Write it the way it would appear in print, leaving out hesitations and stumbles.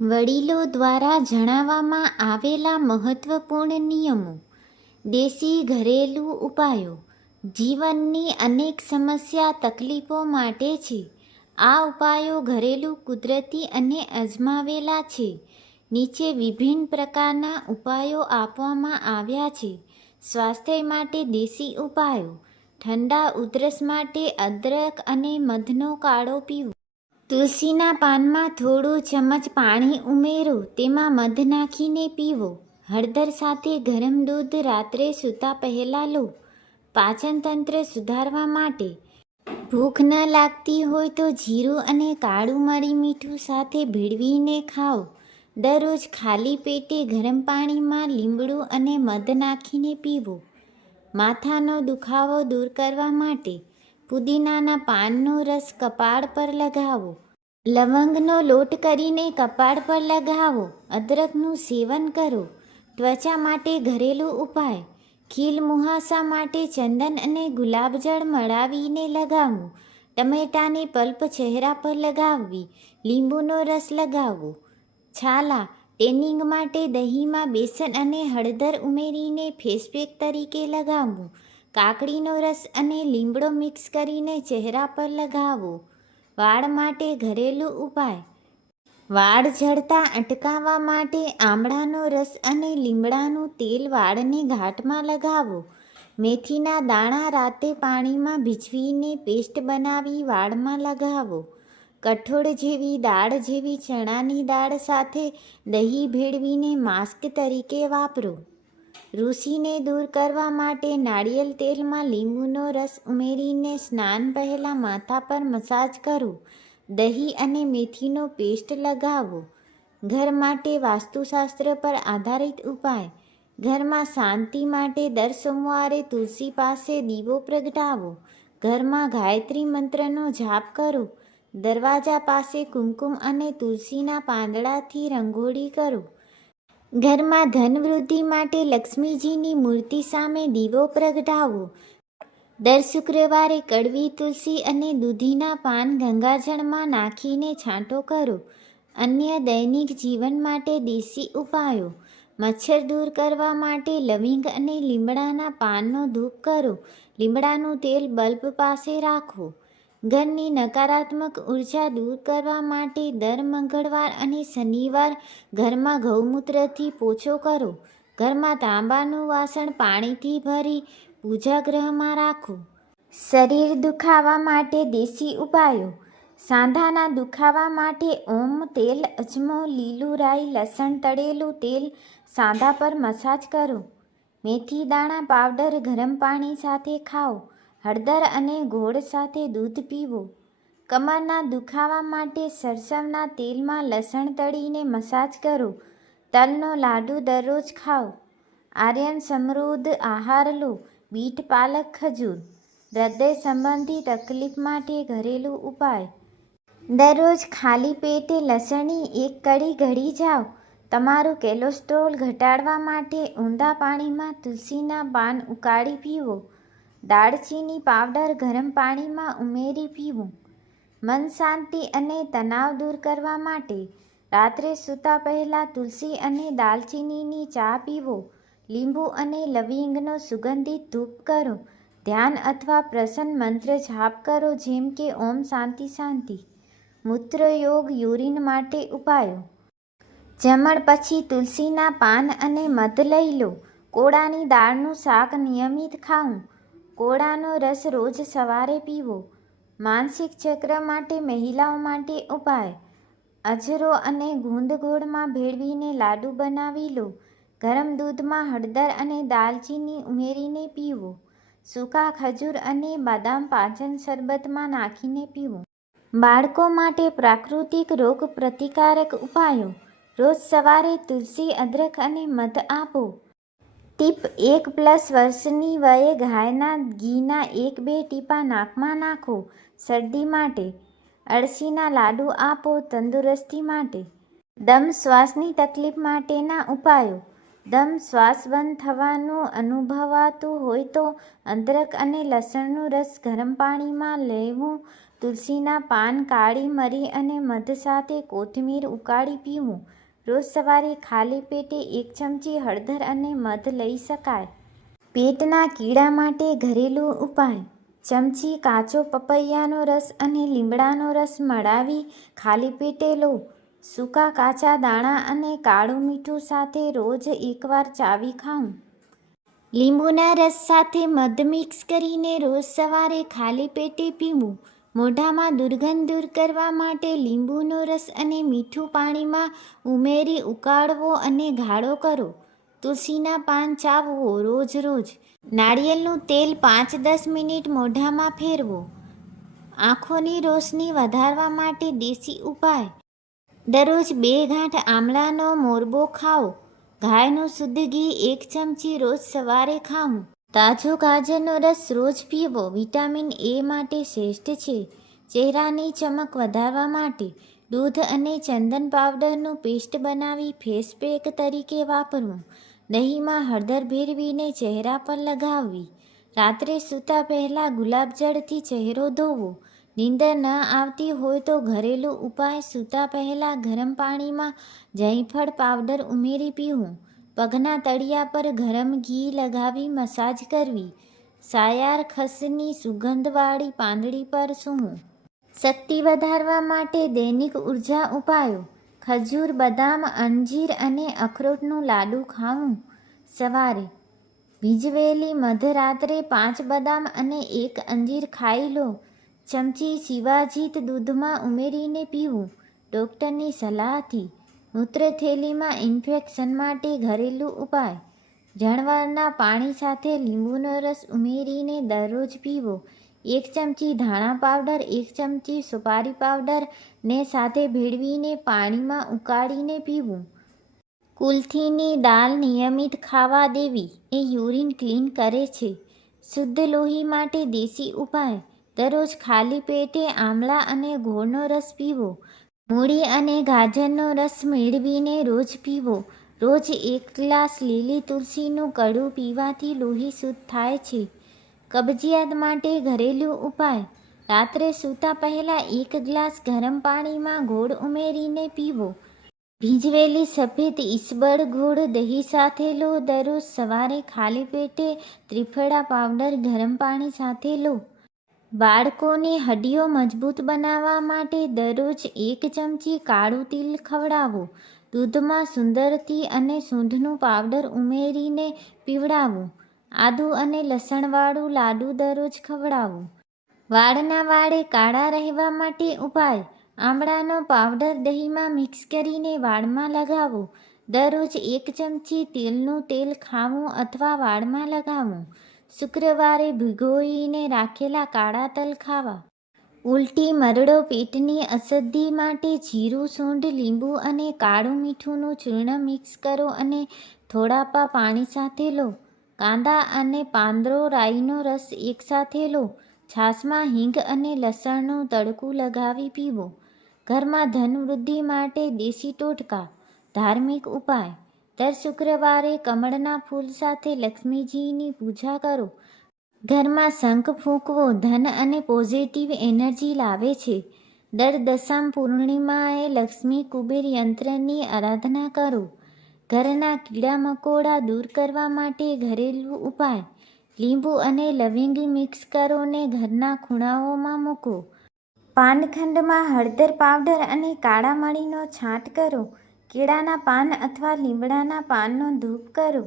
વડીલો દ્વારા જણાવવામાં આવેલા મહત્વપૂર્ણ નિયમો. દેશી ઘરેલું ઉપાયો જીવનની અનેક સમસ્યા તકલીફો માટે છે. આ ઉપાયો ઘરેલું, કુદરતી અને અજમાવેલા છે. નીચે વિભિન્ન પ્રકારના ઉપાયો આપવામાં આવ્યા છે. સ્વાસ્થ્ય માટે દેશી ઉપાયો. ઠંડા ઉધરસ માટે અદરક અને મધનો કાઢો પીવો. તુલસીના પાનમાં થોડું ચમચ પાણી ઉમેરો, તેમાં મધ નાખીને પીવો. હળદર સાથે ગરમ દૂધ રાત્રે સૂતા પહેલાં લો. પાચન તંત્ર સુધારવા માટે ભૂખ ન લાગતી હોય તો જીરું અને કાળું મરી મીઠું સાથે ભેળવીને ખાઓ. દરરોજ ખાલી પેટે ગરમ પાણીમાં લીંબડું અને મધ નાખીને પીવો. માથાનો દુખાવો દૂર કરવા માટે પુદીનાના પાનનો રસ કપાળ પર લગાવો. લવંગનો લોટ કરીને કપાળ પર લગાવો. અદરકનું સેવન કરો. ત્વચા માટે ઘરેલું ઉપાય. ખીલ મુહાસા માટે ચંદન અને ગુલાબજળ મળાવીને લગાવવું. ટમેટાની પલ્પ ચહેરા પર લગાવવી. લીંબુનો રસ લગાવવો. છાલા ટેનિંગ માટે દહીંમાં બેસન અને હળદર ઉમેરીને ફેસપેક તરીકે લગાવવું. કાકડીનો રસ અને લીમડો મિક્સ કરીને ચહેરા પર લગાવો. વાળ માટે ઘરેલું ઉપાય. વાળ ઝડતા અટકાવવા માટે આમળાનો રસ અને લીમડાનું તેલ વાળને ગાંઠમાં લગાવો. મેથીના દાણા રાતે પાણીમાં ભીંજવીને પેસ્ટ બનાવી વાળમાં લગાવો. કઠોળ જેવી દાળ જેવી ચણાની દાળ સાથે દહીં ભેળવીને માસ્ક તરીકે વાપરો. રુસીને દૂર કરવા માટે નાળિયેર તેલમાં લીંબુનો રસ ઉમેરીને સ્નાન પહેલાં માથા પર મસાજ કરો. દહીં અને મેથીનો પેસ્ટ લગાવો. ઘર માટે વાસ્તુશાસ્ત્ર પર આધારિત ઉપાય. ઘરમાં શાંતિ માટે દર સોમવારે તુલસી પાસે દીવો પ્રગટાવો. ઘરમાં ગાયત્રી મંત્રનો જાપ કરો. દરવાજા પાસે કુમકુમ અને તુલસીના પાંદડાથી રંગોળી કરો. ઘરમાં ધન વૃદ્ધિ માટે લક્ષ્મીજીની મૂર્તિ સામે દીવો પ્રગટાવો. દર શુક્રવારે કડવી તુલસી અને દૂધીના પાન ગંગાજળમાં નાખીને છાંટો કરો. અન્ય દૈનિક જીવન માટે દેશી ઉપાયો. મચ્છર દૂર કરવા માટે લવિંગ અને લીમડાના પાનનો ધૂપ કરો. લીમડાનું તેલ બલ્બ પાસે રાખો. ઘરની નકારાત્મક ઉર્જા દૂર કરવા માટે દર મંગળવાર અને શનિવાર ઘરમાં ગૌમૂત્રથી પોછો કરો. ઘરમાં તાંબાનું વાસણ પાણીથી ભરી પૂજાગૃહમાં રાખો. શરીર દુખાવા માટે દેશી ઉપાયો. સાંધાના દુખાવા માટે ઓમ તેલ, અજમો, લીલું રાઈ, લસણ તળેલું તેલ સાંધા પર મસાજ કરો. મેથી દાણા પાવડર ગરમ પાણી સાથે ખાઓ. હળદર અને ગોળ સાથે દૂધ પીવો. કમરના દુખાવા માટે સરસવના તેલમાં લસણ તળીને મસાજ કરો. તલનો લાડુ દરરોજ ખાઓ. આર્યન સમૃદ્ધ આહાર લો. બીટ, પાલક, ખજૂર. હૃદય સંબંધી તકલીફ માટે ઘરેલું ઉપાય. દરરોજ ખાલી પેટે લસણની એક કળી ગળી જાઓ. તમારું કોલેસ્ટ્રોલ ઘટાડવા માટે ઊંડા પાણીમાં તુલસીના પાન ઉકાળી પીવો. દાળચીની પાવડર ગરમ પાણીમાં ઉમેરી પીવું. મન શાંતિ અને તણાવ દૂર કરવા માટે રાત્રે સૂતા પહેલાં તુલસી અને દાલચીનીની ચા પીવો. લીંબુ અને લવિંગનો સુગંધિત ધૂપ કરો. ધ્યાન અથવા પ્રસન્ન મંત્ર જાપ કરો, જેમ કે ઓમ શાંતિ શાંતિ. મૂત્રયોગ યુરિન માટે ઉપાયો. જમણ પછી તુલસીના પાન અને મધ લઈ લો. કોળાની દાળનું શાક નિયમિત ખાવું. કોળાનો રસ રોજ સવારે પીવો. માનસિક ચક્ર માટે મહિલાઓ માટે ઉપાય. અજરો અને ગુંદ ગોળમાં ભેળવીને લાડુ બનાવી લો. ગરમ દૂધમાં હળદર અને દાલચીની ઉમેરીને પીવો. સૂકા ખજૂર અને બદામ પાચન શરબતમાં નાખીને પીવું. બાળકો માટે પ્રાકૃતિક રોગ પ્રતિકારક ઉપાયો. રોજ સવારે તુલસી, અદરક અને મધ આપો. ટીપ: 1+ વર્ષની વયે ગાયના ઘીના 1-2 ટીપાં નાકમાં નાખો. શરદી માટે અળસીના લાડુ આપો. તંદુરસ્તી માટે દમ શ્વાસની તકલીફ માટેના ઉપાયો. દમ શ્વાસ બંધ થવાનું અનુભવાતું હોય તો અદરક અને લસણનો રસ ગરમ પાણીમાં લેવું. તુલસીના પાન, કાળી મરી અને મધ સાથે કોથમીર ઉકાળી પીવું. રોજ સવારે ખાલી પેટે 1 ચમચી હળદર અને મધ લઈ શકાય. પેટના કીડા માટે ઘરેલું ઉપાય: ચમચી કાચો પપૈયાનો રસ અને લીમડાનો રસ મળાવી ખાલી પેટે લો. સૂકા કાચા દાણા અને કાળું મીઠું સાથે રોજ 1 વાર ચાવી ખાવું. લીંબુના રસ સાથે મધ મિક્સ કરીને રોજ સવારે ખાલી પેટે પીવું. મોઢામાં દુર્ગંધ દૂર કરવા માટે લીંબુનો રસ અને મીઠું પાણીમાં ઉમેરી ઉકાળવો અને ગાળો કરો. તુલસીના પાન ચાવવો રોજ રોજ. નાળિયેરનું તેલ 5-10 મિનિટ મોઢામાં ફેરવો. આંખોની રોશની વધારવા માટે દેશી ઉપાય: દરરોજ 2 ગાંઠ આમળાનો મોરબો ખાઓ. ગાયનું શુદ્ધ ઘી 1 ચમચી રોજ સવારે ખાવું. તાજો ગાજરનો રસ રોજ પીવો. વિટામિન A માટે શ્રેષ્ઠ છે. ચહેરાની ચમક વધારવા માટે દૂધ અને ચંદન પાવડરનું પેસ્ટ બનાવી ફેસ પેક તરીકે વાપરવું. દહીંમાં હળદર ભેળવીને ચહેરા પર લગાવવી. રાત્રે સૂતા પહેલાં ગુલાબજળથી ચહેરો ધોવો. નીંદર ન આવતી હોય તો ઘરેલું ઉપાય: સૂતા પહેલાં ગરમ પાણીમાં જાયફળ પાવડર ઉમેરી પીવું. પગના તળિયા પર ગરમ ઘી લગાવી મસાજ કરવી. સાયાર ખસની સુગંધવાળી પાંદડી પર સૂવું. શક્તિ વધારવા માટે દૈનિક ઉર્જા ઉપાયો: ખજૂર, બદામ, અંજીર અને અખરોટનું લાડુ ખાવું. સવારે ભીંજવેલી મધ, રાત્રે 5 બદામ અને 1 અંજીર ખાઈ લો. ચમચી શિવાજીત દૂધમાં ઉમેરીને પીવું. ડૉક્ટરની સલાહથી. મૂત્રથેલીમાં ઇન્ફેક્શન માટે ઘરેલું ઉપાય: જળવારના પાણી સાથે લીંબુનો રસ ઉમેરીને દરરોજ પીવો. 1 ચમચી ધાણા પાવડર, 1 ચમચી સુપારી પાવડર ને સાથે ભેળવીને પાણીમાં ઉકાળીને પીવું. કુલ્થીની દાળ નિયમિત ખાવા દેવી. એ યુરિન ક્લીન કરે છે. શુદ્ધ લોહી માટે દેશી ઉપાય: દરરોજ ખાલી પેટે આમળા અને ગોળનો રસ પીવો. મૂળી અને ગાજરનો રસ મેળવીને રોજ પીવો. રોજ 1 ગ્લાસ લીલી તુલસીનું કડું પીવાથી લોહી શુદ્ધ થાય છે. કબજિયાત માટે ઘરેલું ઉપાય: રાત્રે સૂતા પહેલાં 1 ગ્લાસ ગરમ પાણીમાં ગોળ ઉમેરીને પીવો. ભીંજવેલી સફેદ ઈસબગોળ દહીં સાથે લો. દરરોજ સવારે ખાલી પેટે ત્રિફળા પાવડર ગરમ પાણી સાથે લો. બાળકોની હડ્ડીઓ મજબૂત બનાવવા માટે દરરોજ 1 ચમચી કાળું તિલ ખવડાવો. દૂધમાં સુંદરતી અને સૂંઠનું પાવડર ઉમેરીને પીવડાવવું. આદુ અને લસણવાળું લાડુ દરરોજ ખવડાવવું. વાળના વાળે કાળા રહેવા માટે ઉપાય: આમળાનો પાવડર દહીંમાં મિક્સ કરીને વાળમાં લગાવો. દરરોજ 1 ચમચી તિલનું તેલ ખાવું અથવા વાળમાં લગાવવું. શુક્રવારે ભીગોઈને રાખેલા કાળા તલ ખાવા. ઉલટી, મરડો, પેટની અશુદ્ધિ માટે જીરું, સૂંઠ, લીંબુ અને કાળું મીઠુંનું ચૂર્ણ મિક્સ કરો અને થોડા પાણી સાથે લો. કાંદા અને પાંદડો રાઈનો રસ એકસાથે લો. છાશમાં હિંગ અને લસણનું તડકું લગાવી પીવો. ઘરમાં ધન વૃદ્ધિ માટે દેશી ટોટકા. ધાર્મિક ઉપાય: દર શુક્રવારે કમળના ફૂલ સાથે લક્ષ્મીજીની પૂજા કરો. ઘરમાં શંખ ફૂંકવો ધન અને પોઝિટિવ એનર્જી લાવે છે. દર દશામ પૂર્ણિમાએ લક્ષ્મી કુબેર યંત્રની આરાધના કરો. ઘરના કીડા મકોડા દૂર કરવા માટે ઘરેલું ઉપાય: લીંબુ અને લવિંગ મિક્સ કરોને ઘરના ખૂણાઓમાં મૂકો. પાનખંડમાં હળદર પાવડર અને કાળા મરીનો છાંટ કરો. કેળાના પાન અથવા લીમડાના પાનનો ધૂપ કરો.